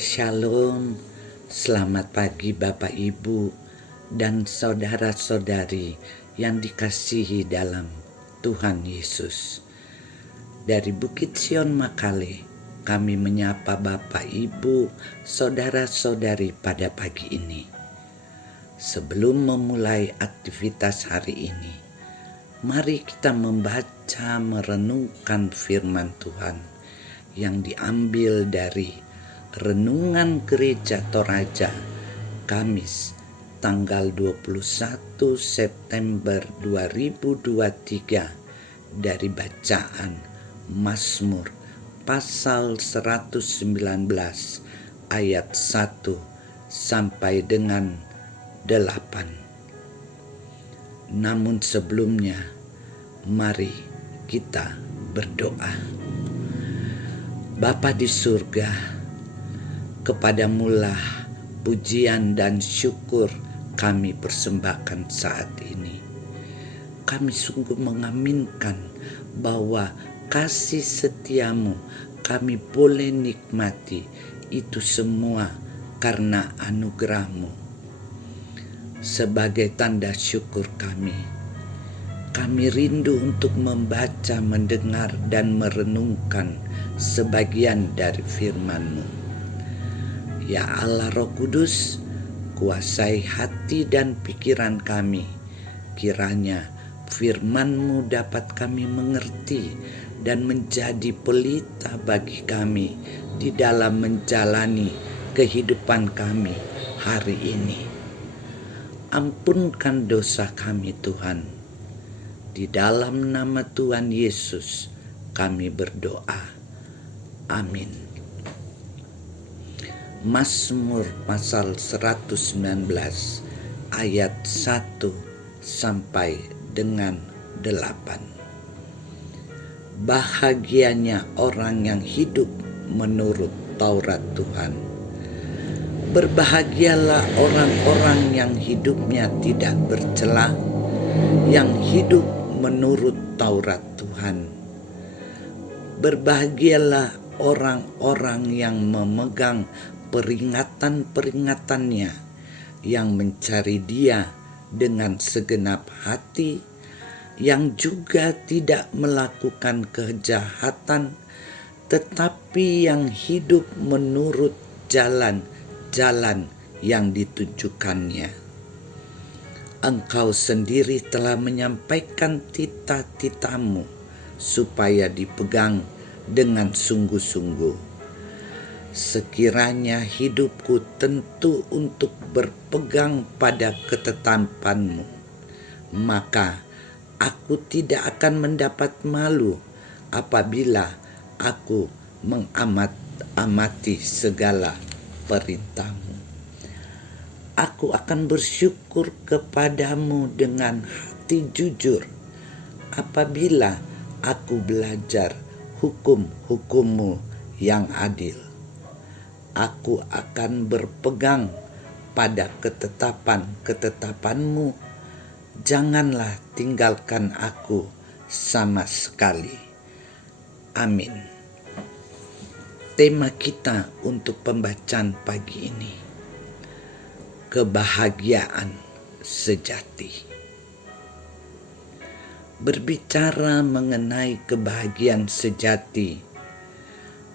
Shalom, selamat pagi Bapak Ibu dan saudara-saudari yang dikasihi dalam Tuhan Yesus. Dari Bukit Sion Makale, kami menyapa Bapak Ibu, saudara-saudari pada pagi ini. Sebelum memulai aktivitas hari ini, mari kita membaca merenungkan firman Tuhan yang diambil dari Renungan Gereja Toraja Kamis tanggal 21 September 2023 dari bacaan Mazmur pasal 119 ayat 1 sampai dengan 8. Namun sebelumnya, mari kita berdoa. Bapa di surga, kepadamulah pujian dan syukur kami persembahkan saat ini. Kami sungguh mengaminkan bahwa kasih setiamu kami boleh nikmati, itu semua karena anugerahmu. Sebagai tanda syukur kami rindu untuk membaca, mendengar, dan merenungkan sebagian dari firman-Mu. Ya Allah Roh Kudus, kuasai hati dan pikiran kami. Kiranya firman-Mu dapat kami mengerti dan menjadi pelita bagi kami di dalam menjalani kehidupan kami hari ini. Ampunkan dosa kami Tuhan. Di dalam nama Tuhan Yesus kami berdoa. Amin. Mazmur pasal 119 ayat 1 sampai dengan 8. Bahagianya orang yang hidup menurut Taurat Tuhan. Berbahagialah orang-orang yang hidupnya tidak bercela, yang hidup menurut Taurat Tuhan. Berbahagialah orang-orang yang memegang peringatan-peringatannya, yang mencari Dia dengan segenap hati, yang juga tidak melakukan kejahatan, tetapi yang hidup menurut jalan-jalan yang ditunjukkannya. Engkau sendiri telah menyampaikan tita-titamu supaya dipegang dengan sungguh-sungguh. Sekiranya hidupku tentu untuk berpegang pada ketetapan-Mu, maka aku tidak akan mendapat malu apabila aku mengamati segala perintah-Mu. Aku akan bersyukur kepadamu dengan hati jujur apabila aku belajar hukum-hukum-Mu yang adil. Aku akan berpegang pada ketetapan-ketetapan-Mu. Janganlah tinggalkan aku sama sekali. Amin. Tema kita untuk pembacaan pagi ini, kebahagiaan sejati. Berbicara mengenai kebahagiaan sejati,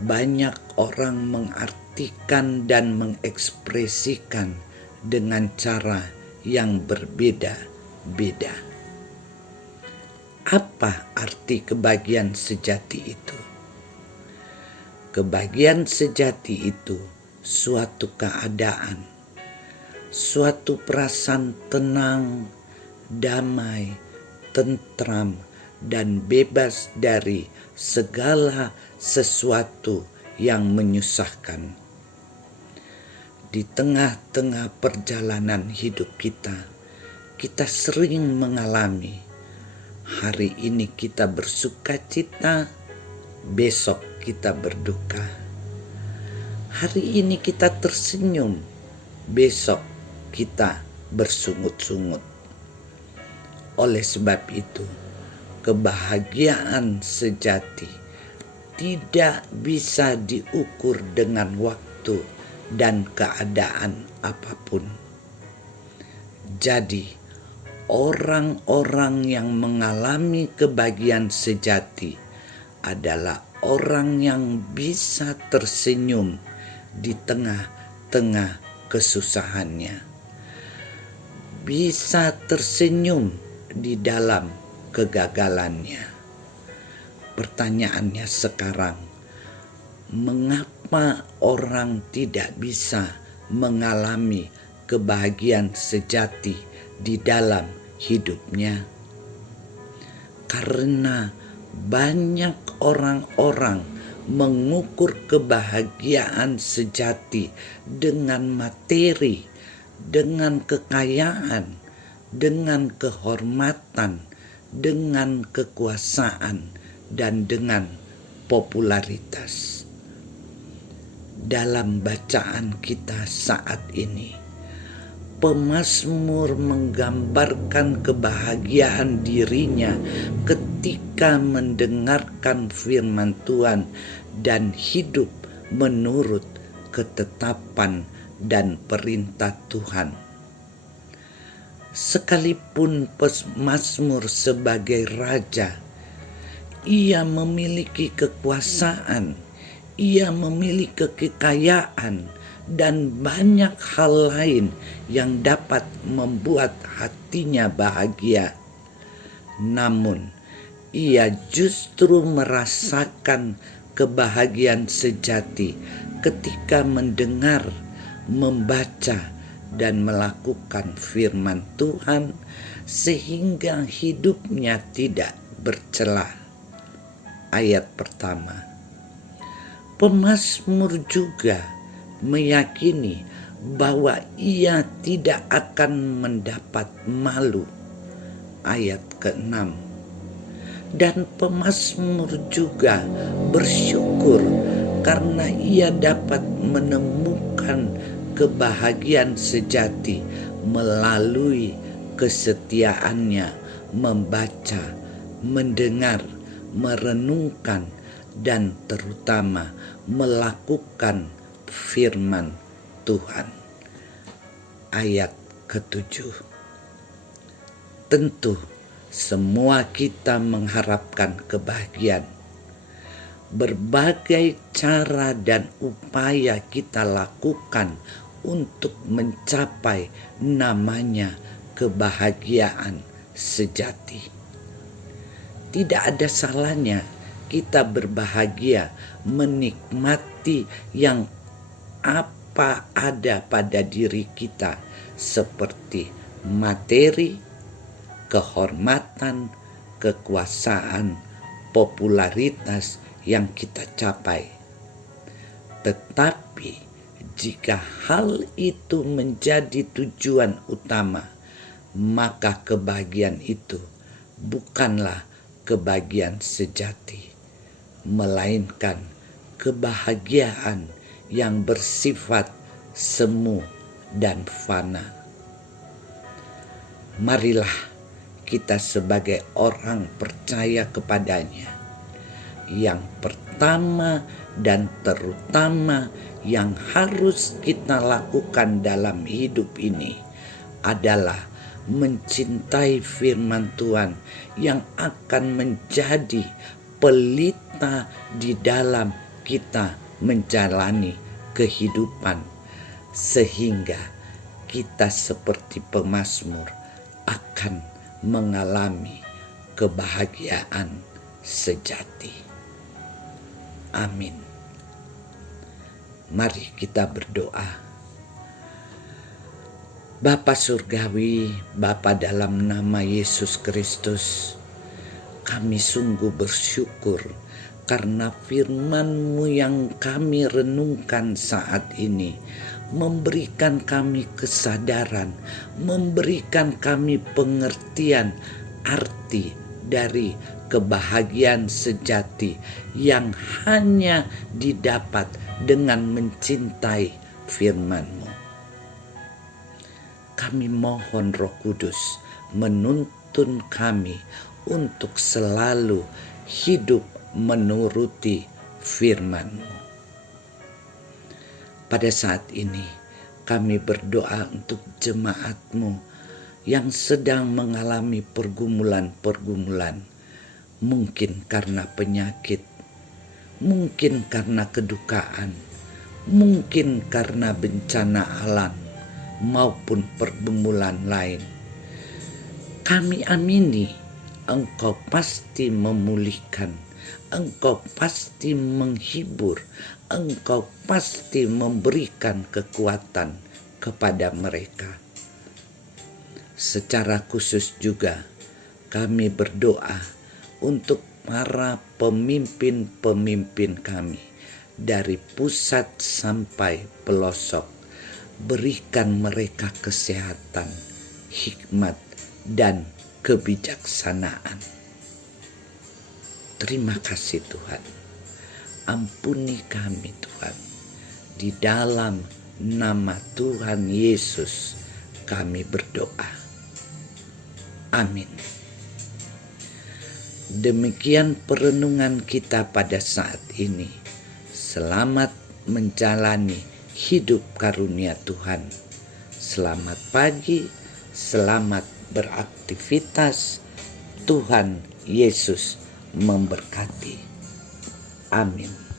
banyak orang mengartikan dan mengekspresikan dengan cara yang berbeda-beda. Apa arti kebahagiaan sejati itu? Kebahagiaan sejati itu suatu keadaan, suatu perasaan tenang, damai, tentram, dan bebas dari segala sesuatu yang menyusahkan. Di tengah-tengah perjalanan hidup kita sering mengalami, hari ini kita bersuka cita, besok kita berduka. Hari ini kita tersenyum, besok kita bersungut-sungut. Oleh sebab itu, kebahagiaan sejati tidak bisa diukur dengan waktu dan keadaan apapun. Jadi, orang-orang yang mengalami kebahagiaan sejati adalah orang yang bisa tersenyum di tengah-tengah kesusahannya, bisa tersenyum di dalam kegagalannya. Pertanyaannya sekarang, mengapa orang tidak bisa mengalami kebahagiaan sejati di dalam hidupnya? Karena banyak orang-orang mengukur kebahagiaan sejati dengan materi, dengan kekayaan, dengan kehormatan, dengan kekuasaan, dan dengan popularitas. Dalam bacaan kita saat ini, pemazmur menggambarkan kebahagiaan dirinya ketika mendengarkan firman Tuhan dan hidup menurut ketetapan dan perintah Tuhan. Sekalipun pemazmur sebagai raja, ia memiliki kekuasaan, ia memiliki kekayaan, dan banyak hal lain yang dapat membuat hatinya bahagia. Namun, ia justru merasakan kebahagiaan sejati ketika mendengar, membaca, dan melakukan firman Tuhan, sehingga hidupnya tidak bercelah. Ayat pertama, pemazmur juga meyakini bahwa ia tidak akan mendapat malu. Ayat ke-6, dan pemazmur juga bersyukur karena ia dapat menemukan kebahagiaan sejati melalui kesetiaannya membaca, mendengar, merenungkan, dan terutama melakukan firman Tuhan. Ayat ke-7. Tentu semua kita mengharapkan kebahagiaan. Berbagai cara dan upaya kita lakukan untuk mencapai namanya kebahagiaan sejati. Tidak ada salahnya kita berbahagia menikmati yang apa ada pada diri kita, seperti materi, kehormatan, kekuasaan, popularitas yang kita capai. Tetapi jika hal itu menjadi tujuan utama, maka kebahagiaan itu bukanlah kebahagiaan sejati, melainkan kebahagiaan yang bersifat semu dan fana. Marilah kita sebagai orang percaya kepadanya, yang pertama dan terutama yang harus kita lakukan dalam hidup ini adalah mencintai firman Tuhan yang akan menjadi pelita di dalam kita menjalani kehidupan, sehingga kita seperti pemazmur akan mengalami kebahagiaan sejati. Amin. Mari kita berdoa. Bapa Surgawi, Bapa dalam nama Yesus Kristus, kami sungguh bersyukur karena firman-Mu yang kami renungkan saat ini memberikan kami kesadaran, memberikan kami pengertian arti dari kebahagiaan sejati yang hanya didapat dengan mencintai firman-Mu. Kami mohon Roh Kudus menuntun kami untuk selalu hidup menuruti firman-Mu. Pada saat ini kami berdoa untuk jemaat-Mu yang sedang mengalami pergumulan-pergumulan, mungkin karena penyakit, mungkin karena kedukaan, mungkin karena bencana alam, maupun pergumulan lain. Kami amini Engkau pasti memulihkan, Engkau pasti menghibur, Engkau pasti memberikan kekuatan kepada mereka. Secara khusus juga kami berdoa untuk para pemimpin-pemimpin kami dari pusat sampai pelosok. Berikan mereka kesehatan, hikmat, dan kebijaksanaan. Terima kasih Tuhan. Ampuni kami Tuhan. Di dalam nama Tuhan Yesus kami berdoa. Amin. Demikian perenungan kita pada saat ini. Selamat menjalani hidup karunia Tuhan. Selamat pagi, selamat beraktivitas. Tuhan Yesus memberkati. Amin.